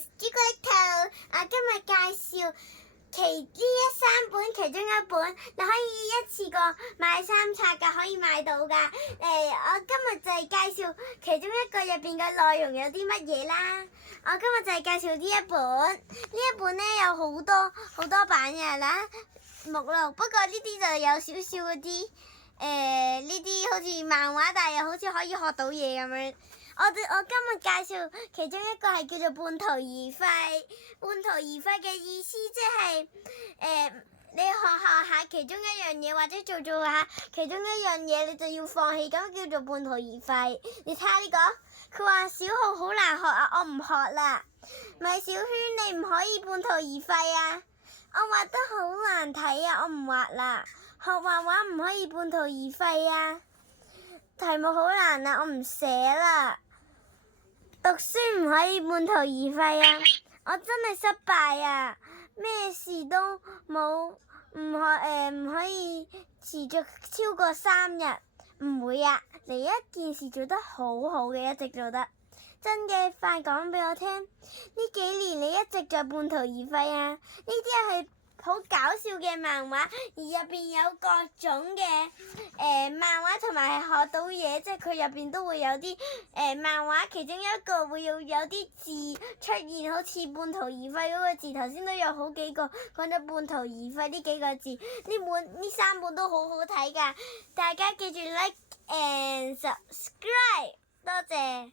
朱古力兔，我今日介紹呢3本其中一本，你可以一次過買3冊㗎，可以買到㗎。我今日就係介紹其中一個入邊嘅內容有啲乜嘢啦。我今日就係介紹呢一本呢有好多版嘅啦，目錄。不過呢啲就有少少嗰啲呢啲好似漫畫，但係又好似可以學到嘢咁樣。我今日介紹其中一個係叫做半途而廢。半途而廢嘅意思即係你學下其中一樣嘢，或者做下其中一樣嘢，你就要放棄，咁叫做半途而廢。你睇下呢個，佢話小號好難學啊，我唔學啦。米小圈，你唔可以半途而廢啊！我畫得好難睇啊，我唔畫啦。學畫畫唔可以半途而廢啊！題目好難啊，我唔寫啦。讀書唔可以半途而廢啊！我真係失敗啊！咩事都冇，唔可以持續超過3日，唔會啊！你一件事做得好好嘅，一直做得真嘅，快講俾我聽。呢幾年你一直在半途而廢啊！呢啲係好搞笑嘅漫畫，而入邊有各種嘅漫畫，同埋係學到嘢，即係佢入邊都會有啲漫畫，其中一個會有啲字出現，好似半途而廢嗰個字，頭先都有好幾個講咗半途而廢呢幾個字。呢3本都好好睇㗎，大家記住 like and subscribe，多謝。